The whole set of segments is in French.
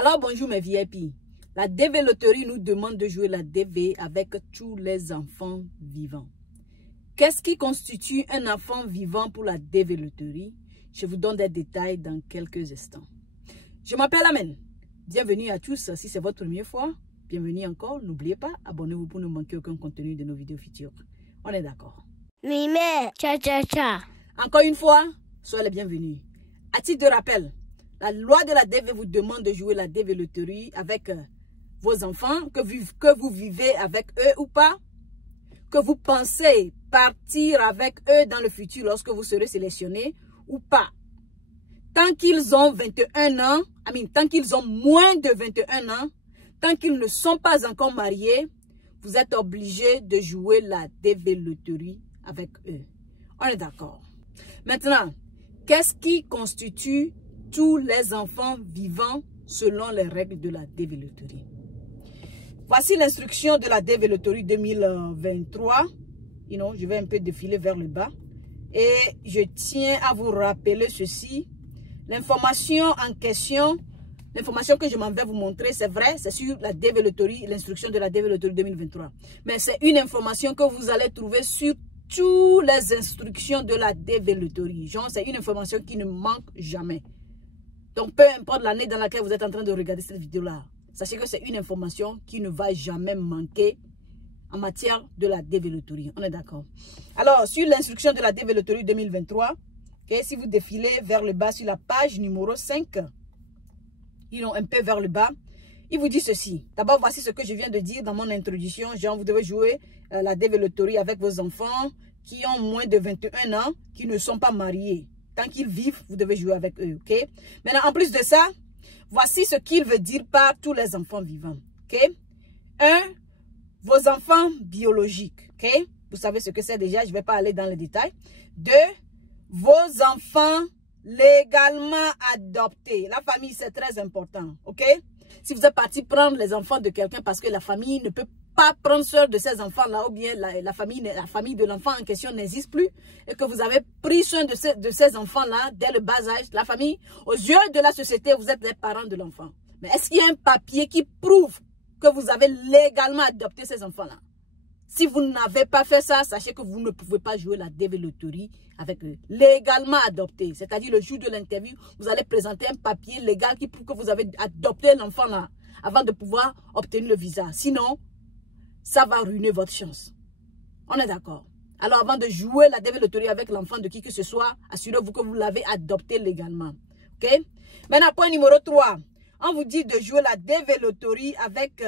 Alors bonjour mes VIP. La DV Loterie nous demande de jouer la DV avec tous les enfants vivants. Qu'est-ce qui constitue un enfant vivant pour la DV Loterie? Je vous donne des détails dans quelques instants. Je m'appelle Amen. Bienvenue à tous. Si c'est votre première fois, bienvenue encore. N'oubliez pas, abonnez-vous pour ne manquer aucun contenu de nos vidéos futures. On est d'accord? Mimé, cha. Encore une fois, soyez les bienvenus. À titre de rappel, la loi de la DV vous demande de jouer la DV Loterie avec vos enfants, que vous vivez avec eux ou pas, que vous pensez partir avec eux dans le futur lorsque vous serez sélectionné ou pas. Tant qu'ils ont 21 ans, tant qu'ils ont moins de 21 ans, tant qu'ils ne sont pas encore mariés, vous êtes obligé de jouer la DV Loterie avec eux. On est d'accord. Maintenant, qu'est-ce qui constitue tous les enfants vivants selon les règles de la DV Loterie? Voici l'instruction de la DV Loterie 2023. Je vais un peu défiler vers le bas. Et je tiens à vous rappeler ceci. L'information en question, l'information que je m'en vais vous montrer, c'est vrai, c'est sur la DV Loterie, l'instruction de la DV Loterie 2023. Mais c'est une information que vous allez trouver sur toutes les instructions de la DV Loterie. Genre, c'est une information qui ne manque jamais. Donc, peu importe l'année dans laquelle vous êtes en train de regarder cette vidéo-là, sachez que c'est une information qui ne va jamais manquer en matière de la DV Loterie. On est d'accord? Alors, sur l'instruction de la DV Loterie 2023, si vous défilez vers le bas sur la page numéro 5, un peu vers le bas, il vous dit ceci. D'abord, voici ce que je viens de dire dans mon introduction. Genre, vous devez jouer la DV Loterie avec vos enfants qui ont moins de 21 ans, qui ne sont pas mariés. Tant qu'ils vivent, vous devez jouer avec eux, ok? Maintenant, en plus de ça, voici ce qu'il veut dire par tous les enfants vivants, ok? 1. Vos enfants biologiques, ok? Vous savez ce que c'est déjà, je ne vais pas aller dans les détails. 2. Vos enfants légalement adoptés. La famille, c'est très important, ok? Si vous êtes parti prendre les enfants de quelqu'un parce que la famille ne peut pas prendre soin de ces enfants-là, ou bien la famille de l'enfant en question n'existe plus, et que vous avez pris soin de ces enfants-là dès le bas âge, la famille, aux yeux de la société, vous êtes les parents de l'enfant. Mais est-ce qu'il y a un papier qui prouve que vous avez légalement adopté ces enfants-là? Si vous n'avez pas fait ça, sachez que vous ne pouvez pas jouer la DV Loterie avec eux. Légalement adopté, c'est-à-dire le jour de l'interview, vous allez présenter un papier légal qui prouve que vous avez adopté l'enfant là avant de pouvoir obtenir le visa. Sinon, ça va ruiner votre chance. On est d'accord? Alors avant de jouer la DV Loterie avec l'enfant de qui que ce soit, assurez-vous que vous l'avez adopté légalement. Ok? Maintenant, point numéro 3. On vous dit de jouer la DV Loterie avec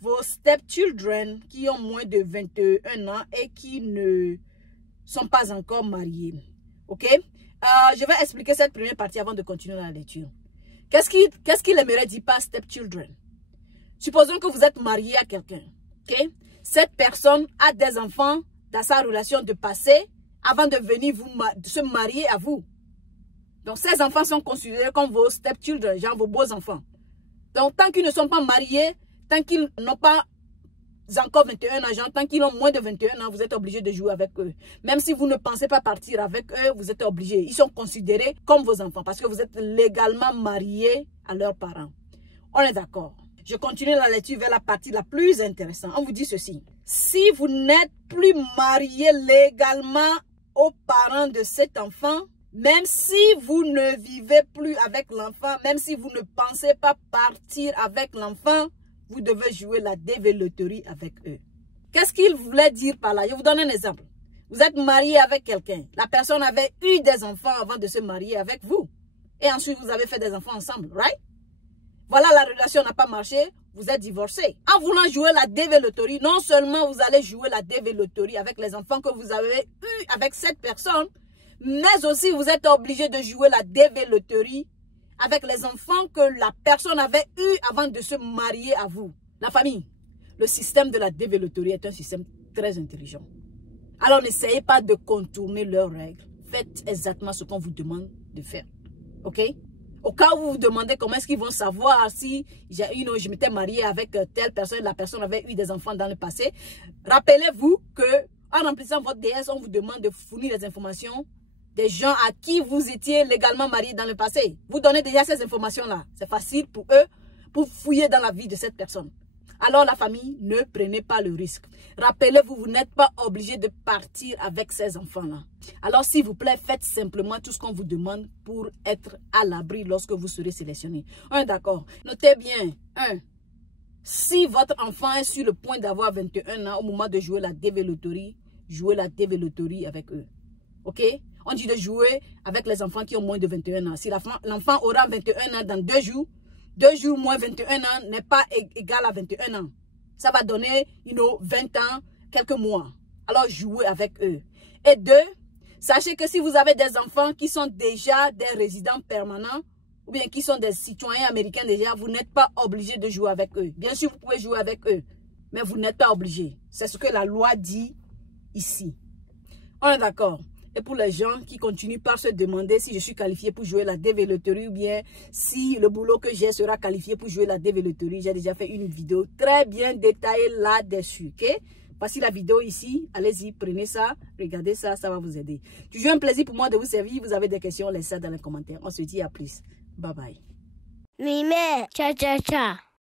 vos stepchildren qui ont moins de 21 ans et qui ne sont pas encore mariés. Ok? Je vais expliquer cette première partie avant de continuer la lecture. Qu'est-ce qu'il aimerait dire par stepchildren? Supposons que vous êtes marié à quelqu'un. Ok? Cette personne a des enfants dans sa relation de passé avant de venir se marier à vous. Donc, ces enfants sont considérés comme vos stepchildren, genre vos beaux enfants. Donc, tant qu'ils ne sont pas mariés, tant qu'ils n'ont pas encore 21 ans, tant qu'ils ont moins de 21 ans, vous êtes obligé de jouer avec eux. Même si vous ne pensez pas partir avec eux, vous êtes obligé. Ils sont considérés comme vos enfants parce que vous êtes légalement mariés à leurs parents. On est d'accord? Je continue la lecture vers la partie la plus intéressante. On vous dit ceci. Si vous n'êtes plus marié légalement aux parents de cet enfant, même si vous ne vivez plus avec l'enfant, même si vous ne pensez pas partir avec l'enfant, vous devez jouer la DV Loterie avec eux. Qu'est-ce qu'il voulait dire par là? Je vous donne un exemple. Vous êtes marié avec quelqu'un. La personne avait eu des enfants avant de se marier avec vous. Et ensuite, vous avez fait des enfants ensemble, right? Voilà, la relation n'a pas marché, vous êtes divorcé. En voulant jouer la DV Loterie, non seulement vous allez jouer la DV Loterie avec les enfants que vous avez eus avec cette personne, mais aussi vous êtes obligé de jouer la DV Loterie avec les enfants que la personne avait eus avant de se marier à vous. La famille, le système de la DV Loterie est un système très intelligent. Alors n'essayez pas de contourner leurs règles. Faites exactement ce qu'on vous demande de faire. Ok? Au cas où vous vous demandez comment est-ce qu'ils vont savoir si je m'étais mariée avec telle personne, la personne avait eu des enfants dans le passé. Rappelez-vous que en remplissant votre DS, on vous demande de fournir les informations des gens à qui vous étiez légalement marié dans le passé. Vous donnez déjà ces informations-là. C'est facile pour eux pour fouiller dans la vie de cette personne. Alors la famille, ne prenez pas le risque. Rappelez-vous, vous n'êtes pas obligé de partir avec ces enfants-là. Alors s'il vous plaît, faites simplement tout ce qu'on vous demande pour être à l'abri lorsque vous serez sélectionné. D'accord. Notez bien. Si votre enfant est sur le point d'avoir 21 ans au moment de jouer la DV Loterie, jouez la DV Loterie avec eux. Ok? On dit de jouer avec les enfants qui ont moins de 21 ans. Si l'enfant aura 21 ans dans 2 jours, 2 jours moins 21 ans n'est pas égal à 21 ans. Ça va donner, 20 ans, quelques mois. Alors, jouez avec eux. Et 2, sachez que si vous avez des enfants qui sont déjà des résidents permanents, ou bien qui sont des citoyens américains déjà, vous n'êtes pas obligé de jouer avec eux. Bien sûr, vous pouvez jouer avec eux, mais vous n'êtes pas obligé. C'est ce que la loi dit ici. On est d'accord? Et pour les gens qui continuent par se demander si je suis qualifié pour jouer la DV Loterie ou bien si le boulot que j'ai sera qualifié pour jouer la DV Loterie, j'ai déjà fait une vidéo très bien détaillée là-dessus. Ok? Voici la vidéo ici. Allez-y, prenez ça, regardez ça, ça va vous aider. Toujours un plaisir pour moi de vous servir. Vous avez des questions, laissez ça dans les commentaires. On se dit à plus. Bye bye. Mimé, cha cha cha.